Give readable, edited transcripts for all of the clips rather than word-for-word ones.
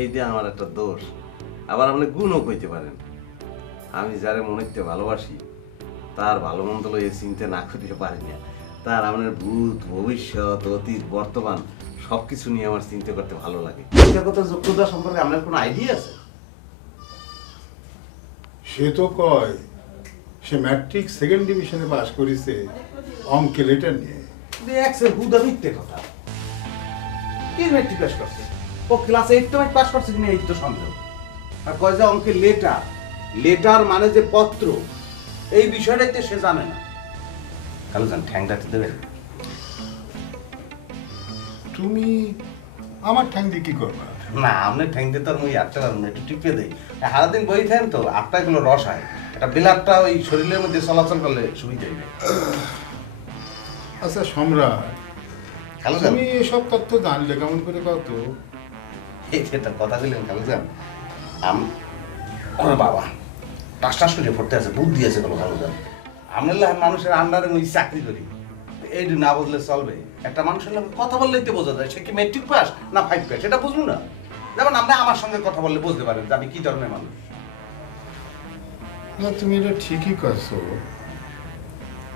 এই দিয়ে আমার একটা দোষ, আবার আপনি গুণও কইতে পারেন। আমি যারে মনেতে ভালোবাসি তার ভালো মন্দ লইয়ে চিনতে না করিতে পারি না। তার আপনার ভূত ভবিষ্যৎ অতীত বর্তমান সবকিছু নিয়ে আমার চিন্তা করতে ভালো লাগে। শিক্ষাগত যোগ্যতা সম্পর্কে আপনার কোনো আইডিয়া আছে? সে তো কয় সে ম্যাট্রিক সেকেন্ড ডিভিশনে পাস করেছে অঙ্কে লেটার নিয়ে। দেখছে হুদা মিথ্যে কথা। কি মেট্রিক পাস করছে? ও ক্লাস 8 তো পাস করছে কিনা এই তো সন্দেহ। আর কয় যে অঙ্কে লেটার, লেটার মানে যে পত্র, এই বিষয়টাতে সে জানে না। কালু জান ঠ্যাংটাতে দেবেন? তুমি আমার ঠ্যাং দিয়ে কি করবা? না, আপনি ঠ্যাং দিয়ে তো আর মুই আটটা পারবো, একটু টিপে দেই। সারাদিন বই থাকেন তো আটটাগুলো রস হয়, একটা বিলাপটা ওই শরীরের মধ্যে চলাচল করলে সুবিধা হইবে। আচ্ছা সম্রাট, কালু জান, তুমি এসব তথ্য জানলে কেমন করে কত? এই যে একটা কথা বললেন কালু জান, ওরে বাবা টাস টাস করে পড়তে আছে, বুদ্ধি আছে কোনো কালু জান। আমরা মানুষের আন্ডারে মুই চাকরি করি, এই না বললে চলবে? একটা মানুষের লোক কথা বললেই তো বোঝা যায় সে কি মেট্রিক পাস না 5 পাস, সেটা বুঝবো না? যেমন আপনি আমার সঙ্গে কথা বললে বুঝতে পারেন যে আমি কি ধরনের মানুষ। না, তুমি এটা ঠিকই করছো।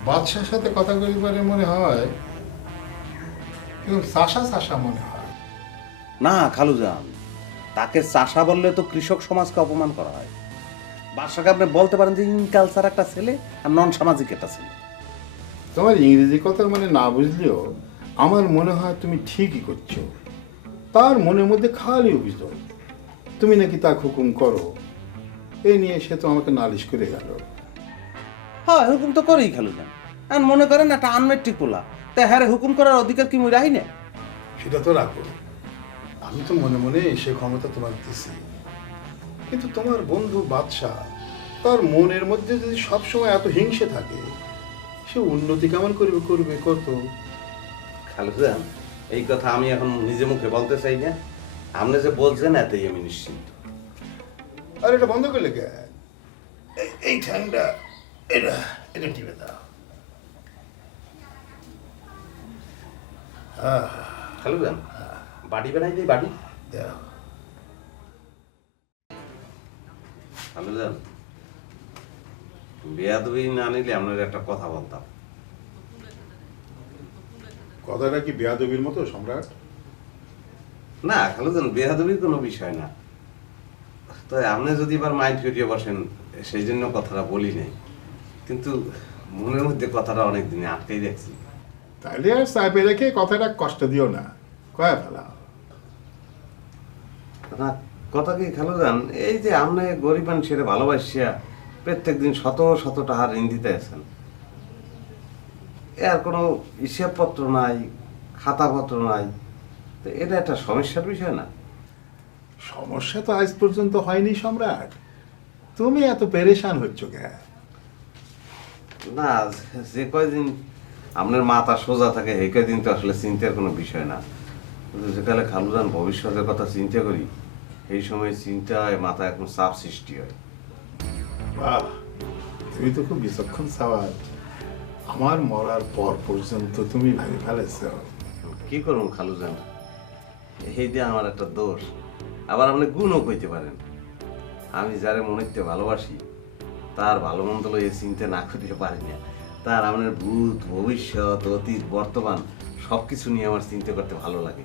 বাদশার সাথে কথা করিবারে মনে হয় কিন্তু সাশা সাশা মনে হয়। না খালু যান, তাকে চাষা বললে তো কৃষক সমাজকে অপমান করা হয়। বাদশাকে আপনি বলতে পারেন যে ইনকালচার একটা ছেলে আর নন সামাজিক একটা ছেলে। তোমার ইংরেজি কথা মানে না বুঝলেও আমার মনে হয় তুমি ঠিকই করছো। তার মনের মধ্যে খালি অভিযোগ তুমি নাকি তা হুকুম করো, এই নিয়ে সে তো আমাকে নালিশ করে গেল। হ্যাঁ, হুকুম তো করেই খালু যান। আর মনে করেন একটা আনমেট্রিক পোলা, তা হ্যাঁ হুকুম করার অধিকার কি মুই রাহি না? সেটা তো রাখো, আমি তো মনে মনে সে ক্ষমতা তোমার দিছি। কিন্তু তোমার বন্ধু বাদশাহ, তার মনের মধ্যে যদি সবসময় এত হিংসে থাকে, সে উন্নতি কেমন করবে করবে কত? খালু যান, এই কথা আমি এখন নিজে মুখে বলতে চাই না, আপনি যে বলছেন এতেই আমি নিশ্চিন্ত। আর এটা বন্ধ করলে কে? এই ঠ্যাংটা এটা এটা টিপে দাও। খালু যান, বাড়ি বানাই দিই, বাড়ি দাও। খালু যান, বেয়াদবি না নিলে আপনার একটা কথা বলতাম। কথাটা কি বেয়াদবির মতো সম্রাট? না খালু যান, বেয়াদবির কোনো বিষয় না। তো আপনি যদি এবার মাইন্ড করিয়ে বসেন সেই জন্য কথাটা বলি নাই, কিন্তু মনের মধ্যে কথাটা অনেক দিনে আটকেই দেখছি। তাহলে আর চাপে রেখে কথাটা কষ্ট দিও না, কয়া ফেলাও। না, কথা কি খালু যান, এই যে আপনি গরিব মানুষের ভালোবাসিয়া প্রত্যেক দিন শত শত টাকা ঋণ দিতে আছেন, এর কোনো হিসাবপত্র নাই, খাতাপত্র নাই, তো এটা একটা সমস্যার বিষয় না? সমস্যা তো আজ পর্যন্ত হয়নি সম্রাট, তুমি এত পেরেশান হচ্ছ কে? না, যে কয়দিন আপনার মাথা সোজা থাকে সেই কয়দিন তো আসলে চিন্তার কোনো বিষয় না, কিন্তু যেকালে খালু যান ভবিষ্যতের কথা চিন্তা করি, এই সময় চিন্তায় মাথায় এখন চাপ সৃষ্টি হয়। বাহ, তুমি তো খুব বিচক্ষণ সাওয়াল। আমার মরার পর পর্যন্ত তুমি ভেবে ফেলেছ। কি করবো খালু যান, এই দিয়ে আমার একটা দোষ, আবার আপনি গুণও কইতে পারেন। আমি যারে মনেতে ভালোবাসি তার ভালো মন্দ লইয়ে চিন্তা না করিতে পারি না। তার আপনার ভূত ভবিষ্যৎ অতীত বর্তমান সবকিছু নিয়ে আমার চিন্তা করতে ভালো লাগে।